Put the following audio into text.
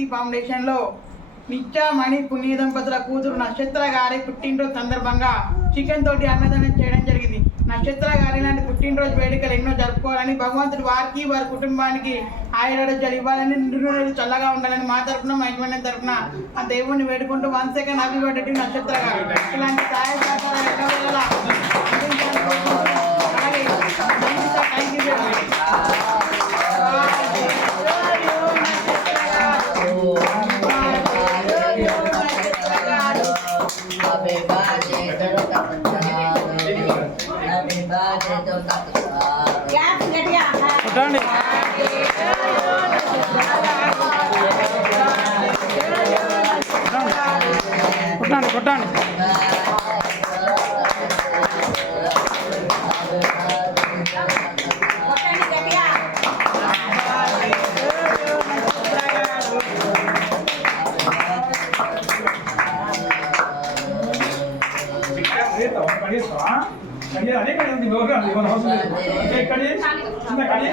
శాంతి ఫౌండేషన్లో నిత్యమణి పుణ్య దంపతుల కూతురు నక్షత్ర గారి పుట్టినరోజు సందర్భంగా చికెన్ తోటి అన్నదానం చేయడం జరిగింది. నక్షత్ర గారి లాంటి పుట్టినరోజు వేడుకలు ఎన్నో జరుపుకోవాలని, భగవంతుడు వారికి వారి కుటుంబానికి ఆయురారోగ్యాలు ఇవ్వాలని, నిండు చల్లగా ఉండాలని మా తరఫున మైకమండలి తరఫున ఆ దేవుణ్ణి వేడుకుంటూ 1 సెకండ్ హ్యాపీ బర్త్డే నక్షత్ర గారు. ఇలాంటి సహాయ సహకారాలు ఎన్నో థ్యాంక్ యూ వెరీ మచ్. కొట్టండి కొట్టండి కొట్టండి. అదే కడి చిన్న కడి